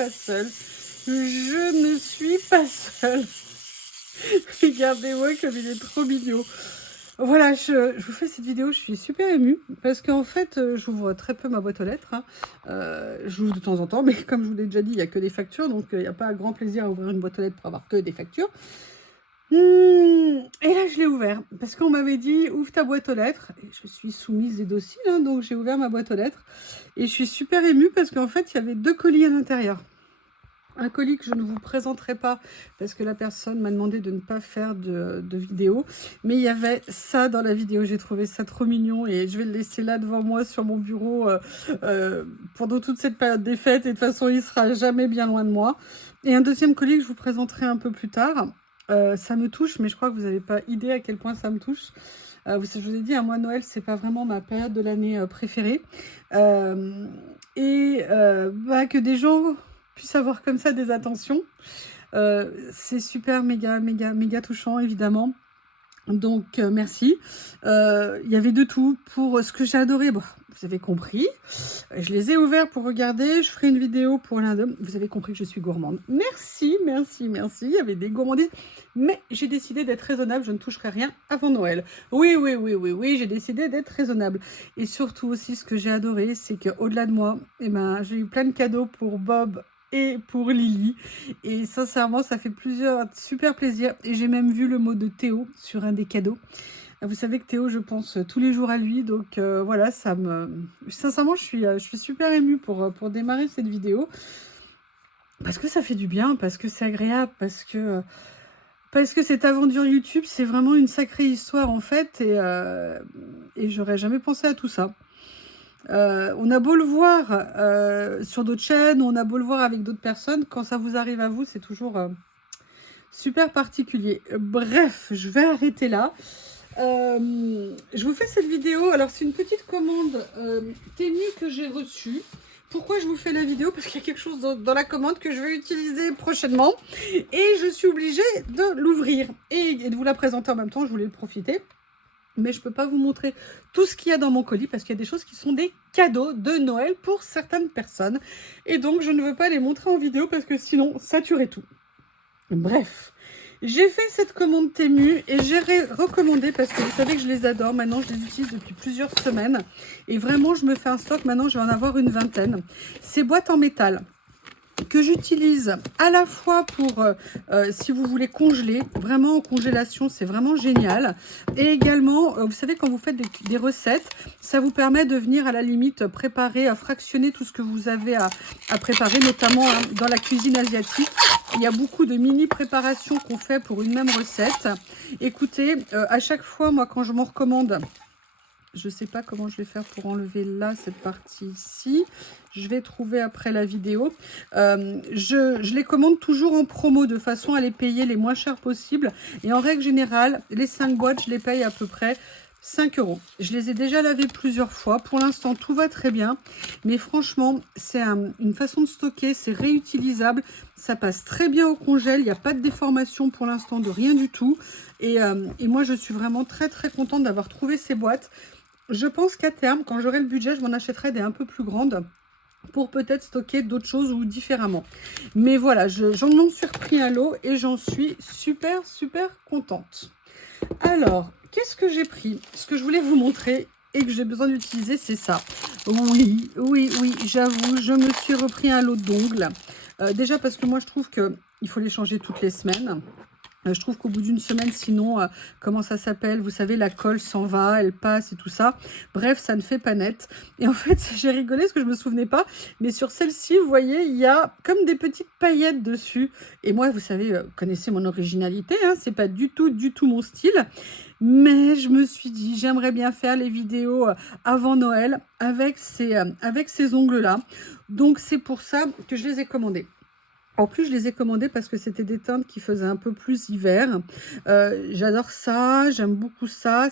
pas seule. Je ne suis pas seule. Regardez-moi comme il est trop mignon. Voilà, je vous fais cette vidéo, je suis super émue parce qu'en fait, j'ouvre très peu ma boîte aux lettres. Hein. J'ouvre de temps en temps, mais comme je vous l'ai déjà dit, il n'y a que des factures, donc il n'y a pas grand plaisir à ouvrir une boîte aux lettres pour avoir que des factures. Et là, je l'ai ouvert parce qu'on m'avait dit ouvre ta boîte aux lettres. Et je suis soumise et docile, hein, donc j'ai ouvert ma boîte aux lettres et je suis super émue parce qu'en fait, il y avait 2 colis à l'intérieur. Un colis que je ne vous présenterai pas parce que la personne m'a demandé de ne pas faire de vidéo. Mais il y avait ça dans la vidéo. J'ai trouvé ça trop mignon et je vais le laisser là devant moi sur mon bureau pendant toute cette période des fêtes. Et de toute façon, il sera jamais bien loin de moi. Et un deuxième colis que je vous présenterai un peu plus tard. Ça me touche, mais je crois que vous n'avez pas idée à quel point ça me touche. Je vous ai dit, moi, Noël, c'est pas vraiment ma période de l'année préférée. Que des gens puissent avoir comme ça des attentions. C'est super, méga touchant, évidemment. Donc, merci. Il y avait de tout. Pour ce que j'ai adoré, bon, vous avez compris. Je les ai ouverts pour regarder. Je ferai une vidéo pour l'un d'eux. Vous avez compris que je suis gourmande. Merci. Il y avait des gourmandises. Mais j'ai décidé d'être raisonnable. Je ne toucherai rien avant Noël. Oui, j'ai décidé d'être raisonnable. Et surtout aussi, ce que j'ai adoré, c'est qu'au-delà de moi, j'ai eu plein de cadeaux pour Bob et pour Lily. Et sincèrement, ça fait plusieurs super plaisir. Et j'ai même vu le mot de Théo sur un des cadeaux. Vous savez que Théo, je pense tous les jours à lui. Donc voilà, ça me... Sincèrement, je suis super émue pour démarrer cette vidéo. Parce que ça fait du bien, parce que c'est agréable, parce que cette aventure YouTube, c'est vraiment une sacrée histoire en fait. Et j'aurais jamais pensé à tout ça. On a beau le voir sur d'autres chaînes, on a beau le voir avec d'autres personnes, quand ça vous arrive à vous, c'est toujours super particulier. Bref, je vais arrêter là. Je vous fais cette vidéo. Alors, c'est une petite commande Temu que j'ai reçue. Pourquoi je vous fais la vidéo? Parce qu'il y a quelque chose dans la commande que je vais utiliser prochainement. Et je suis obligée de l'ouvrir et de vous la présenter en même temps. Je voulais le profiter. Mais je ne peux pas vous montrer tout ce qu'il y a dans mon colis parce qu'il y a des choses qui sont des cadeaux de Noël pour certaines personnes. Et donc, je ne veux pas les montrer en vidéo parce que sinon, ça tuerait tout. Bref, j'ai fait cette commande Temu et j'ai recommandé parce que vous savez que je les adore. Maintenant, je les utilise depuis plusieurs semaines. Et vraiment, je me fais un stock. Maintenant, je vais en avoir une vingtaine. Ces boîtes en métal que j'utilise à la fois pour, si vous voulez congeler, vraiment en congélation, c'est vraiment génial. Et également, vous savez, quand vous faites des recettes, ça vous permet de venir à la limite préparer, à fractionner tout ce que vous avez à préparer, notamment hein, dans la cuisine asiatique. Il y a beaucoup de mini préparations qu'on fait pour une même recette. Écoutez, à chaque fois, moi, quand je m'en recommande... Je ne sais pas comment je vais faire pour enlever là, cette partie ici. Je vais trouver après la vidéo. Je les commande toujours en promo de façon à les payer les moins chers possible. Et en règle générale, les 5 boîtes, je les paye à peu près 5 €. Je les ai déjà lavées plusieurs fois. Pour l'instant, tout va très bien. Mais franchement, c'est une façon de stocker. C'est réutilisable. Ça passe très bien au congèle. Il n'y a pas de déformation pour l'instant, de rien du tout. Et moi, je suis vraiment très contente d'avoir trouvé ces boîtes. Je pense qu'à terme, quand j'aurai le budget, je m'en achèterai des un peu plus grandes pour peut-être stocker d'autres choses ou différemment. Mais voilà, j'en suis repris un lot et j'en suis super contente. Alors, qu'est-ce que j'ai pris? Ce que je voulais vous montrer et que j'ai besoin d'utiliser, c'est ça. Oui, j'avoue, je me suis repris un lot d'ongles. Déjà parce que moi, je trouve qu'il faut les changer toutes les semaines. Je trouve qu'au bout d'une semaine, sinon, comment ça s'appelle? Vous savez, la colle s'en va, elle passe et tout ça. Bref, ça ne fait pas net. Et en fait, j'ai rigolé parce que je ne me souvenais pas. Mais sur celle-ci, vous voyez, il y a comme des petites paillettes dessus. Et moi, vous savez, connaissez mon originalité. Hein, c'est pas du tout mon style. Mais je me suis dit, j'aimerais bien faire les vidéos avant Noël avec ces ongles-là. Donc, c'est pour ça que je les ai commandés. En plus, je les ai commandés parce que c'était des teintes qui faisaient un peu plus hiver. J'adore ça, j'aime beaucoup ça.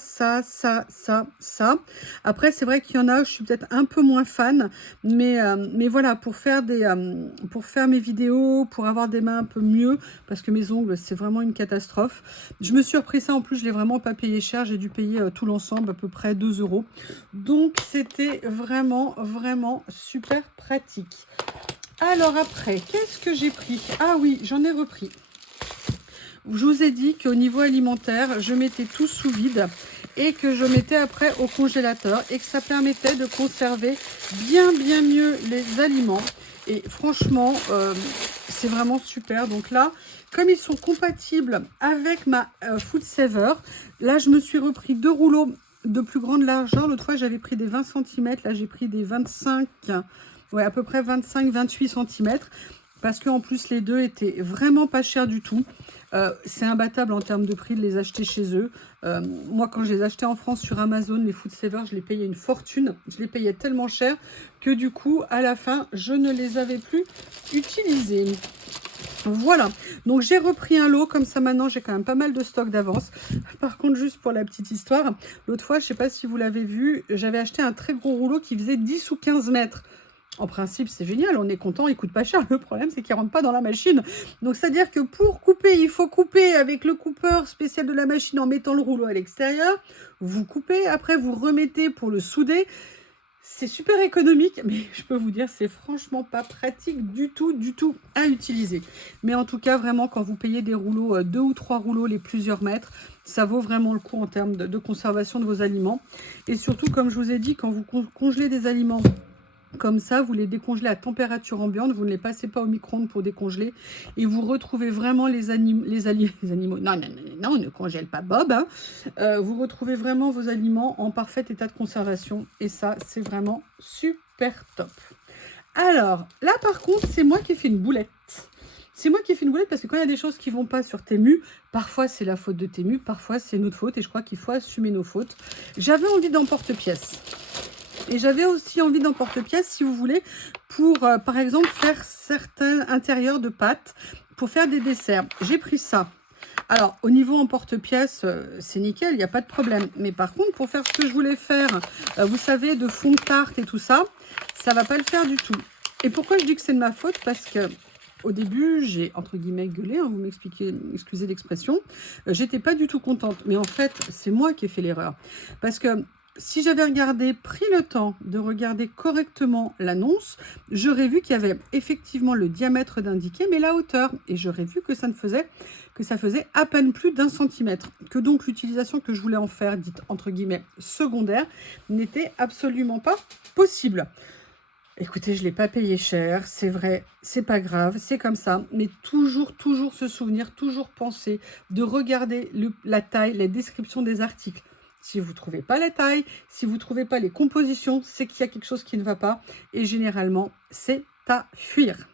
Après, c'est vrai qu'il y en a où je suis peut-être un peu moins fan. Mais voilà, pour faire mes vidéos, pour avoir des mains un peu mieux, parce que mes ongles, c'est vraiment une catastrophe. Je me suis repris ça, en plus, je l'ai vraiment pas payé cher. J'ai dû payer tout l'ensemble, à peu près 2 €. Donc, c'était vraiment super pratique. Alors après, qu'est-ce que j'ai pris? Ah oui, j'en ai repris. Je vous ai dit qu'au niveau alimentaire, je mettais tout sous vide et que je mettais après au congélateur et que ça permettait de conserver bien mieux les aliments. Et franchement, c'est vraiment super. Donc là, comme ils sont compatibles avec ma Food Saver, là je me suis repris 2 rouleaux de plus grande largeur. L'autre fois j'avais pris des 20 cm, là j'ai pris des 25, ouais à peu près 25-28 cm. Parce qu'en plus les deux étaient vraiment pas chers du tout. C'est imbattable en termes de prix de les acheter chez eux. Moi quand je les achetais en France sur Amazon, les Food Saver, je les payais une fortune. Je les payais tellement cher que du coup à la fin je ne les avais plus utilisés. Voilà, donc j'ai repris un lot, comme ça maintenant j'ai quand même pas mal de stock d'avance. Par contre, juste pour la petite histoire, l'autre fois, je sais pas si vous l'avez vu, j'avais acheté un très gros rouleau qui faisait 10 ou 15 mètres. En principe, c'est génial, on est content, il coûte pas cher. Le problème, c'est qu'il rentre pas dans la machine. Donc, c'est-à-dire que pour couper, il faut couper avec le coupeur spécial de la machine en mettant le rouleau à l'extérieur. Vous coupez, après vous remettez pour le souder. C'est super économique, mais je peux vous dire, c'est franchement pas pratique du tout à utiliser. Mais en tout cas, vraiment, quand vous payez des rouleaux, 2 ou 3 rouleaux, les plusieurs mètres, ça vaut vraiment le coup en termes de conservation de vos aliments. Et surtout, comme je vous ai dit, quand vous congelez des aliments comme ça, vous les décongelez à température ambiante, vous ne les passez pas au micro-ondes pour décongeler et vous retrouvez vraiment les animaux. Non, on ne congèle pas Bob. Hein. Vous retrouvez vraiment vos aliments en parfait état de conservation et ça, c'est vraiment super top. Alors, là par contre, c'est moi qui ai fait une boulette. C'est moi qui ai fait une boulette parce que quand il y a des choses qui ne vont pas sur Temu, parfois c'est la faute de Temu, parfois c'est notre faute et je crois qu'il faut assumer nos fautes. J'avais envie d'emporte-pièce. Et j'avais aussi envie d'emporte-pièce, si vous voulez, pour, par exemple, faire certains intérieurs de pâtes, pour faire des desserts. J'ai pris ça. Alors, au niveau emporte-pièce, c'est nickel, il n'y a pas de problème. Mais par contre, pour faire ce que je voulais faire, vous savez, de fond de tarte et tout ça, ça ne va pas le faire du tout. Et pourquoi je dis que c'est de ma faute? Parce que au début, j'ai, entre guillemets, gueulé, hein, vous m'expliquez, excusez l'expression. J'étais pas du tout contente. Mais en fait, c'est moi qui ai fait l'erreur. Parce que si j'avais pris le temps de regarder correctement l'annonce, j'aurais vu qu'il y avait effectivement le diamètre d'indiqué, mais la hauteur. Et j'aurais vu que ça faisait à peine plus d'1 centimètre. Que donc l'utilisation que je voulais en faire, dite entre guillemets secondaire, n'était absolument pas possible. Écoutez, je ne l'ai pas payé cher, c'est vrai, c'est pas grave, c'est comme ça. Mais toujours se souvenir, toujours penser de regarder la taille, les descriptions des articles. Si vous ne trouvez pas la taille, si vous ne trouvez pas les compositions, c'est qu'il y a quelque chose qui ne va pas. Et généralement, c'est à fuir.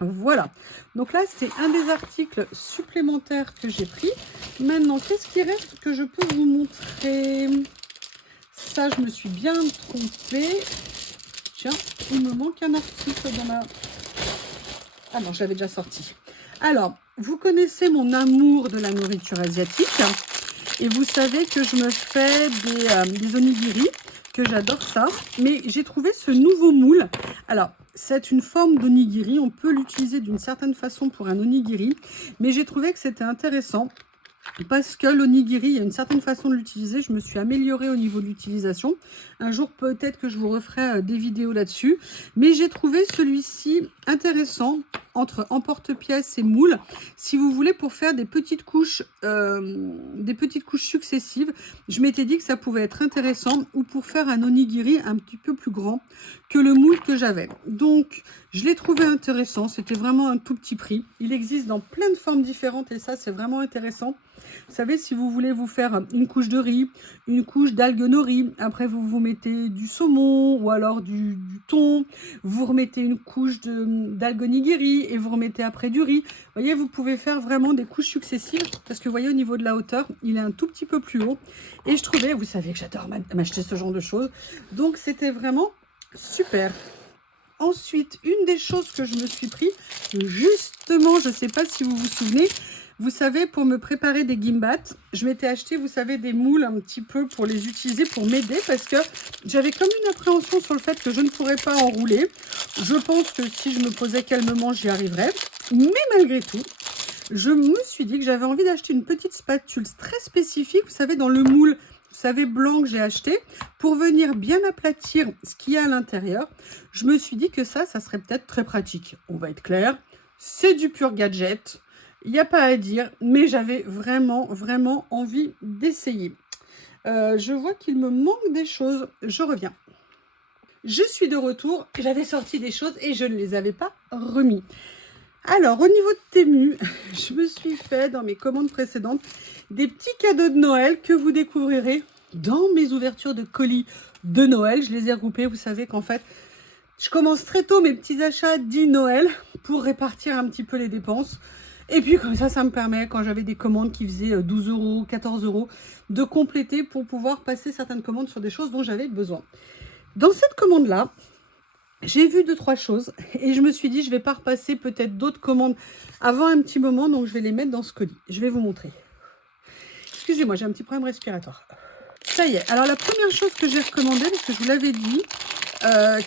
Voilà. Donc là, c'est un des articles supplémentaires que j'ai pris. Maintenant, qu'est-ce qui reste que je peux vous montrer? Ça, je me suis bien trompée. Tiens, il me manque un article dans ma... Ah non, je l'avais déjà sorti. Alors, vous connaissez mon amour de la nourriture asiatique. Et vous savez que je me fais des onigiri, que j'adore ça. Mais j'ai trouvé ce nouveau moule. Alors, c'est une forme d'onigiri. On peut l'utiliser d'une certaine façon pour un onigiri. Mais j'ai trouvé que c'était intéressant. Parce que l'onigiri, il y a une certaine façon de l'utiliser. Je me suis améliorée au niveau de l'utilisation. Un jour, peut-être que je vous referai des vidéos là-dessus. Mais j'ai trouvé celui-ci intéressant entre emporte-pièce et moule. Si vous voulez, pour faire des petites couches successives, je m'étais dit que ça pouvait être intéressant. Ou pour faire un onigiri un petit peu plus grand que le moule que j'avais. Donc, je l'ai trouvé intéressant. C'était vraiment un tout petit prix. Il existe dans plein de formes différentes et ça, c'est vraiment intéressant. Vous savez, si vous voulez vous faire une couche de riz, une couche d'algues nori, après vous mettez du saumon ou alors du thon, vous remettez une couche d'algues nigiri et vous remettez après du riz. Vous voyez, vous pouvez faire vraiment des couches successives parce que vous voyez au niveau de la hauteur, il est un tout petit peu plus haut. Et je trouvais, vous savez que j'adore m'acheter ce genre de choses, donc c'était vraiment super. Ensuite, une des choses que je me suis pris, justement, je ne sais pas si vous vous souvenez, vous savez, pour me préparer des gimbats, je m'étais acheté, vous savez, des moules un petit peu pour les utiliser, pour m'aider, parce que j'avais comme une appréhension sur le fait que je ne pourrais pas enrouler. Je pense que si je me posais calmement, j'y arriverais. Mais malgré tout, je me suis dit que j'avais envie d'acheter une petite spatule très spécifique, vous savez, dans le moule vous savez, blanc que j'ai acheté pour venir bien aplatir ce qu'il y a à l'intérieur. Je me suis dit que ça serait peut-être très pratique. On va être clair, c'est du pur gadget. Il n'y a pas à dire, mais j'avais vraiment, vraiment envie d'essayer. Je vois qu'il me manque des choses. Je reviens. Je suis de retour. J'avais sorti des choses et je ne les avais pas remis. Alors, au niveau de Temu, je me suis fait, dans mes commandes précédentes, des petits cadeaux de Noël que vous découvrirez dans mes ouvertures de colis de Noël. Je les ai regroupés. Vous savez qu'en fait, je commence très tôt mes petits achats dits Noël pour répartir un petit peu les dépenses. Et puis comme ça me permet, quand j'avais des commandes qui faisaient 12 €, 14 €, de compléter pour pouvoir passer certaines commandes sur des choses dont j'avais besoin. Dans cette commande-là, j'ai vu 2-3 choses et je me suis dit, je ne vais pas repasser peut-être d'autres commandes avant un petit moment, donc je vais les mettre dans ce colis. Je vais vous montrer. Excusez-moi, j'ai un petit problème respiratoire. Ça y est. Alors la première chose que j'ai recommandée, parce que je vous l'avais dit,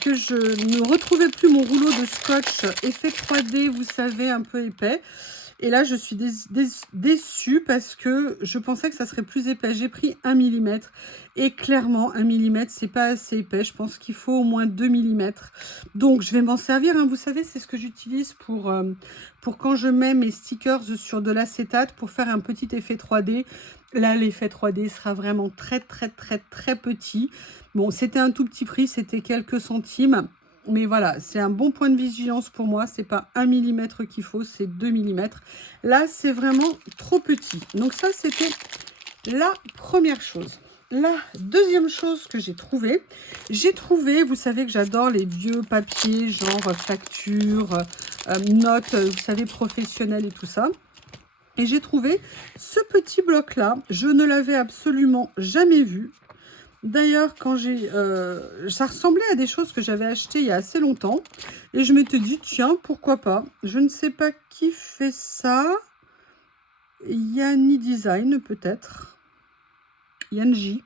que je ne retrouvais plus mon rouleau de scotch effet 3D, vous savez, un peu épais. Et là, je suis déçue parce que je pensais que ça serait plus épais. J'ai pris 1 mm. Et clairement, 1 mm, c'est pas assez épais. Je pense qu'il faut au moins 2 mm. Donc, je vais m'en servir. Hein. Vous savez, c'est ce que j'utilise pour quand je mets mes stickers sur de l'acétate pour faire un petit effet 3D. Là, l'effet 3D sera vraiment très, très, très, très petit. Bon, c'était un tout petit prix. C'était quelques centimes. Mais voilà, c'est un bon point de vigilance pour moi. C'est pas 1 mm qu'il faut, c'est 2 mm. Là, c'est vraiment trop petit. Donc ça, c'était la première chose. La deuxième chose que j'ai trouvé, vous savez que j'adore les vieux papiers, genre factures, notes, vous savez, professionnelles et tout ça. Et j'ai trouvé ce petit bloc-là. Je ne l'avais absolument jamais vu. D'ailleurs, quand ça ressemblait à des choses que j'avais achetées il y a assez longtemps. Et je m'étais dit, tiens, pourquoi pas. Je ne sais pas qui fait ça. Yanni Design, peut-être. Yanji.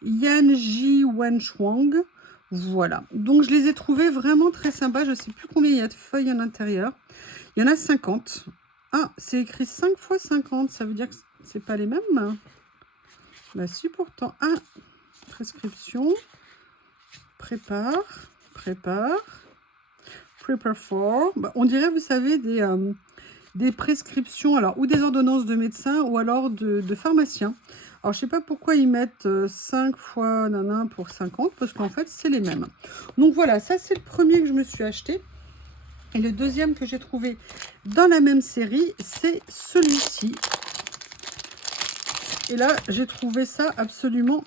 Yanji Wenchuang. Voilà. Donc, je les ai trouvés vraiment très sympas. Je ne sais plus combien il y a de feuilles à l'intérieur. Il y en a 50. Ah, c'est écrit 5 x 50. Ça veut dire que ce n'est pas les mêmes. Bah si, pourtant. Ah, prescription. Prepare for. Bah, on dirait, vous savez, des prescriptions, alors, ou des ordonnances de médecins, ou alors de pharmaciens. Alors, je sais pas pourquoi ils mettent 5 fois nanan pour 50, parce qu'en fait, c'est les mêmes. Donc, voilà, ça, c'est le premier que je me suis acheté. Et le deuxième que j'ai trouvé dans la même série, c'est celui-ci. Et là, j'ai trouvé ça absolument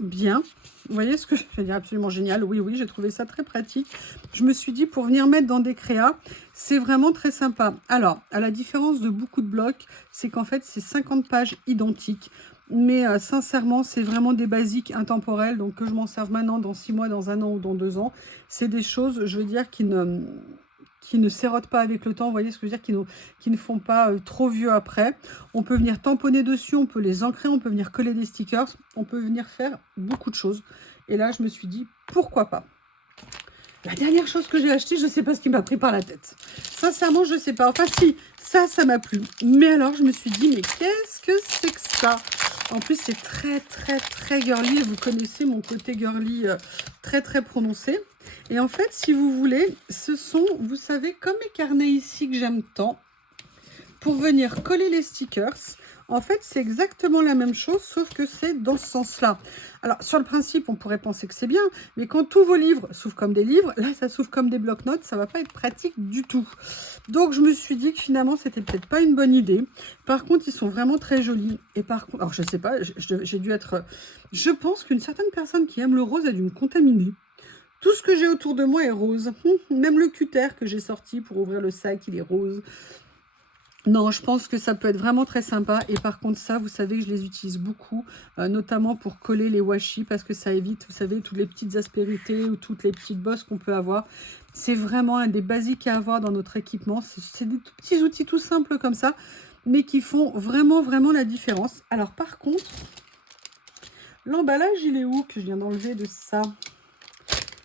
bien. Vous voyez ce que je veux dire? Absolument génial. Oui, oui, j'ai trouvé ça très pratique. Je me suis dit, pour venir mettre dans des créas, c'est vraiment très sympa. Alors, à la différence de beaucoup de blocs, c'est qu'en fait, c'est 50 pages identiques. Mais sincèrement, c'est vraiment des basiques intemporels. Donc, que je m'en serve maintenant, dans 6 mois, dans 1 an ou dans 2 ans, c'est des choses, je veux dire, qui ne s'érodent pas avec le temps, vous voyez ce que je veux dire, qui ne font pas trop vieux après. On peut venir tamponner dessus, on peut les ancrer, on peut venir coller des stickers, on peut venir faire beaucoup de choses. Et là, je me suis dit, pourquoi pas. La dernière chose que j'ai achetée, je ne sais pas ce qui m'a pris par la tête. Sincèrement, je ne sais pas. Enfin, si, ça m'a plu. Mais alors, je me suis dit, mais qu'est-ce que c'est que ça? En plus, c'est très, très, très girly. Et vous connaissez mon côté girly très, très prononcé. Et en fait, si vous voulez, ce sont, vous savez, comme mes carnets ici que j'aime tant, pour venir coller les stickers. En fait, c'est exactement la même chose, sauf que c'est dans ce sens-là. Alors, sur le principe, on pourrait penser que c'est bien, mais quand tous vos livres s'ouvrent comme des livres, là, ça s'ouvre comme des blocs-notes, ça va pas être pratique du tout. Donc, je me suis dit que finalement, c'était peut-être pas une bonne idée. Par contre, ils sont vraiment très jolis. Et par contre, alors, je sais pas, j'ai dû être... Je pense qu'une certaine personne qui aime le rose a dû me contaminer. Tout ce que j'ai autour de moi est rose. Même le cutter que j'ai sorti pour ouvrir le sac, il est rose. Non, je pense que ça peut être vraiment très sympa. Et par contre, ça, vous savez que je les utilise beaucoup, notamment pour coller les washi, parce que ça évite, vous savez, toutes les petites aspérités ou toutes les petites bosses qu'on peut avoir. C'est vraiment un des basiques à avoir dans notre équipement. C'est des tout petits outils tout simples comme ça, mais qui font vraiment, vraiment la différence. Alors, par contre, l'emballage, il est où que je viens d'enlever de ça?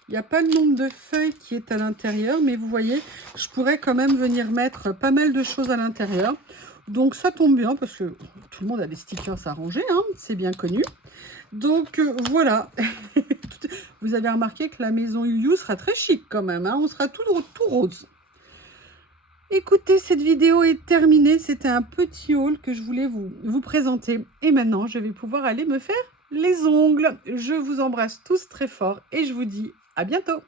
Il n'y a pas le nombre de feuilles qui est à l'intérieur, mais vous voyez, je pourrais quand même venir mettre pas mal de choses à l'intérieur. Donc ça tombe bien parce que tout le monde a des stickers à ranger, hein, c'est bien connu. Donc voilà, vous avez remarqué que la maison Youyou sera très chic quand même, hein, on sera tout rose. Écoutez, cette vidéo est terminée, c'était un petit haul que je voulais vous présenter. Et maintenant, je vais pouvoir aller me faire les ongles. Je vous embrasse tous très fort et je vous dis à bientôt.